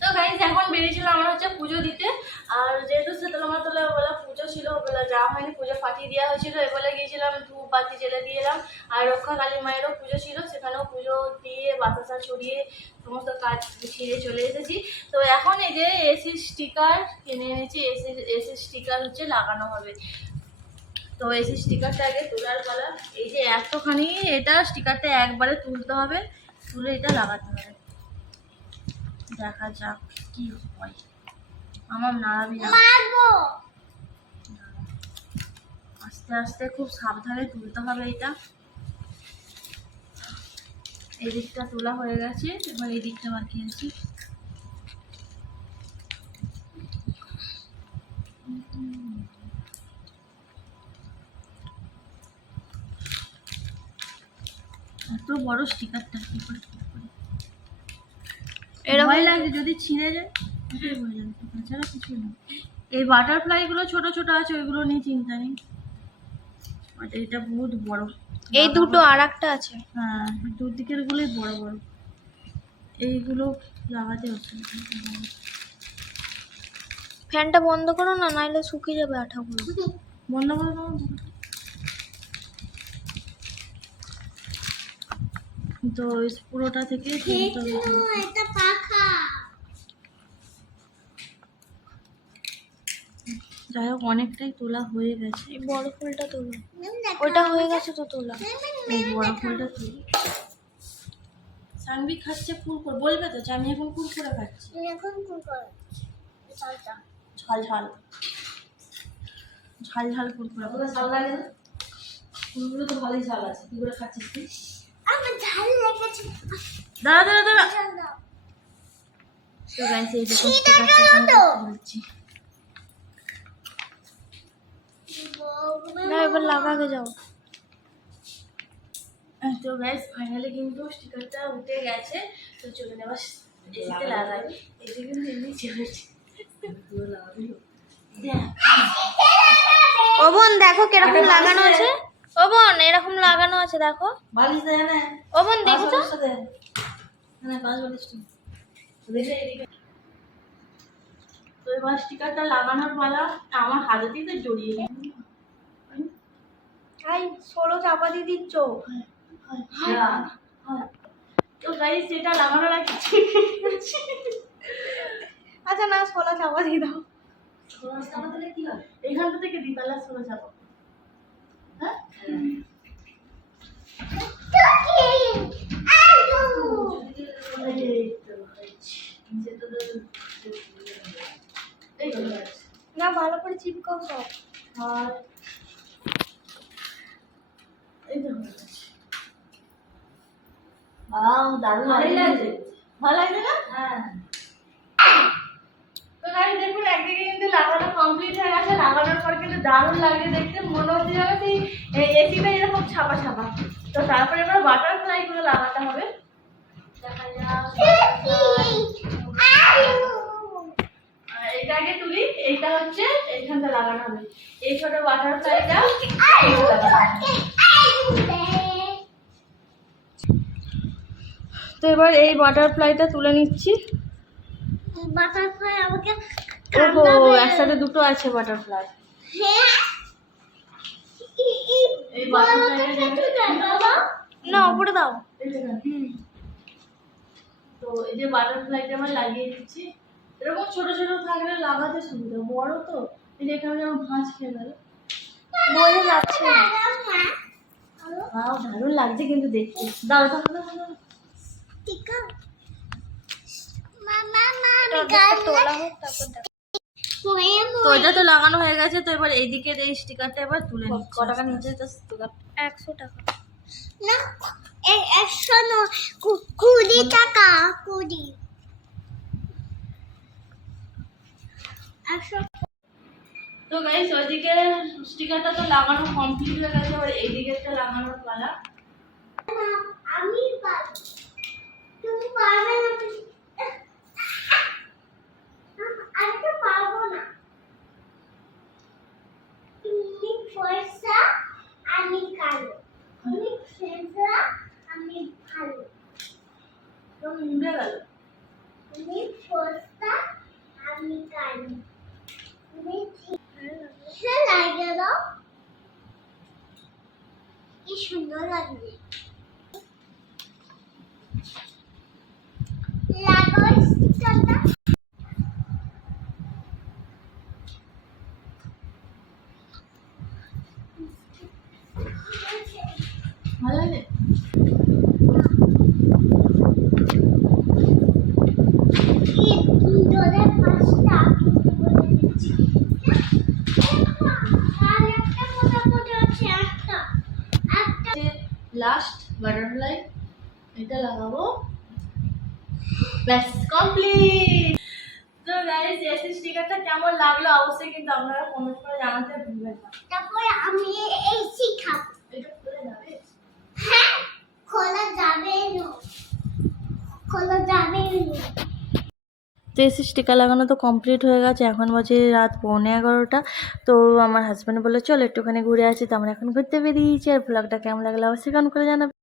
তো গাইজ এখন বেরিয়েছিল আমরা হচ্ছে পুজো দিতে। আর যেহেতু শীতলা মাতলা ওবেলা পুজো ছিল, ওবেলা যাওয়া হয়নি, পুজো ফাটিয়ে দেওয়া হয়েছিল। এবেলা গিয়েছিলাম ধূপ বাতি জ্বেলে দিয়ে এলাম। আর রক্ষা কালী মায়েরও পুজো ছিল, সেখানেও পুজো দিয়ে বাতাসা ছড়িয়ে সমস্ত কাজ ছিঁড়ে চলে এসেছি। তো এখন এই যে এসির স্টিকার কিনে এনেছি, এসির স্টিকার হচ্ছে লাগানো হবে। তো এসি স্টিকারটা আগে তোলার পালা। এই যে এতখানি, এটা স্টিকারটা একবারে তুলতে হবে, তুলে এটা লাগাতে হবে। দেখা যাক কি হয়। আমার নাড়াবি না, আস্তে আস্তে খুব সাবধানে তুলতে হবে এটা। এই দিকটা তোলা হয়ে গেছে, এবার এই দিকটা বাকি আছে। এত বড় স্টিকারটা কি করে ভয় লাগে যদি ছিঁড়ে যায়, এটাই ভয় লাগে, তাছাড়া কিছু না। এই বাটারফ্লাই গুলো ছোট ছোট আছে, ওইগুলো নিয়ে চিন্তা নেই। আর এটা বহুত বড়, এই দুটো আর একটা আছে। হ্যাঁ, দুদিকের গুলোই বড় বড়, এইগুলো লাগাতে অসুবিধা। ফ্যানটা বন্ধ করো না, নাইলে শুকিয়ে যাবে আঠাগুলো। বন্ধ করে দাও। তো পুরোটা থেকে যাই হোক অনেকটাই তোলা হয়ে গেছে। এই বড় ফুলটা তোলো, ওইটা হয়ে গেছে তো তোলা। এই বড় ফুলটা তুলি। সানবি খাচ্ছে কুরকুরে, বলবে তো যে আমি এখন কুরকুরে খাচ্ছি। ঝাল ঝাল ঝাল ঝাল কুরকুরে। ঝাল লাগে না? কুরকুরে তো ভালোই ঝাল আছে, কি করে খাচ্ছিস তুই? দাঁড়া দাঁড়া দাঁড়া। তো গাইস এই দেখুন স্টিকারটা বলছি না, এবার লাগাকে যাও। তো গাইস ফাইনালি কিন্তু স্টিকারটা উঠে গেছে। তো চলে যাওয়া এসিতে লাগাই। এসে কিন্তু এমনি চলেছে। ও বোন দেখো কিরকম লাগানো আছে। ও বোন এরকম লাগানো আছে দেখো। বালিশ দেয় না। ও বোন দেখো তো। না বাস বালিশটা দেখে এদিকে। তো এবার স্টিকারটা লাগানোর পালা। আমার হাতেতেই তো জড়িয়ে গেছে। আই 16 চাপা দিয়ে দিচ্ছ। তো গাইস এটা লাগানোর আগে আচ্ছা না, 16 চাপা দিয়ে দাও। 16 চাপা দিলে কি হয়? এইখানটা থেকে দিই তাহলে 16 চাপা। হ্যাঁ না, ভালো করে চিপকাও সব। আর এই তো দারুণ লাগছে। ভালো লাগছে না? হ্যাঁ। তো গাইস দেখুন একদিকে কিন্তু লাগানো কমপ্লিট হয়ে গেছে। লাগানোর পর কিন্তু দারুণ লাগে দেখতে, মনে হচ্ছে যেন সেই এসিটা এরকম ছাপা ছাপা। তো তারপরে এবার বাটারফ্লাই গুলো লাগাতে হবে। দেখা যাক। এইটা আগে তুলি, এইটা হচ্ছে এইখানটা লাগানো হবে। এই ছোট বাটারফ্লাইটা তো এবার এই বাটারফ্লাইটা তুলে নিচ্ছি। বাটারফ্লাই আমাকে ওহো, একসাথে দুটো আছে বাটারফ্লাই। এই বাটারফ্লাইটা না উপরে দাও। তো এই যে বাটারফ্লাইটা আমরা লাগিয়ে দিচ্ছি। এরকম ছোট ছোট থাকলে লাগাতে সুবিধা, বড় তো এই যে এখানে যেমন ভাঁজ খেয়ে গেল, বোঝা যাচ্ছে না। দারুণ লাগছে কিন্তু দেখতে। দাও দাও দাও দাও। তোলা হোক তারপর দেখো। তো এটা তো লাগানো হয়ে গেছে। তো এবার এইদিকে এই স্টিকারটা এবার তুলে নিচ্ছি। কত টাকা নিয়েছে এটা স্টিকার? 100 টাকা না, 120 টাকা। 100। তো গাইস ওইদিকে স্টিকারটা তো লাগানো কমপ্লিট হয়ে গেছে। এবার এইদিকেটা লাগানোর পালা। আমি পারবো, তুমি পারবে না। আমি তো পারবো না। তুমি ফর্সা, আমি কালো। তুমি ফর্সা, আমি ভালো। তো মুন্ডু ভুলে গেল। তুমি পোস্তা আমি কানি তুমি ঠিক লাগে দাও কি সুন্দর লাগবে লাগাও স্টিকারটা ভালো লাগে? কি সুন্দরের পাঁচটা বলে দিচ্ছি আর একটা মোটা মোটা আছে একটা লাস্ট বাটারফ্লাই এটা লাগাবো, ব্যাস কমপ্লিট। তো গাইস এই স্টিকারটা কেমন লাগলো অবশ্যই কিন্তু আপনারা কমেন্ট করে জানাতে ভুলবেন না। তারপরে আমি এই শিখাবো এটা খুলে যাবে? হ্যাঁ খোলা যাবে না খোলা যাবে না তো এসি স্টিকার লাগানো তো কমপ্লিট হয়ে গেছে, এখন বাজে রাত 11:15। তো আমার হাজব্যান্ড বলে চল একটুখানি ঘুরে আসি, তো আমরা এখন ঘুরতে বেরিয়েছি। আর ব্লগটা কেমন লাগলো অবশ্যই কমেন্ট করে জানাবে।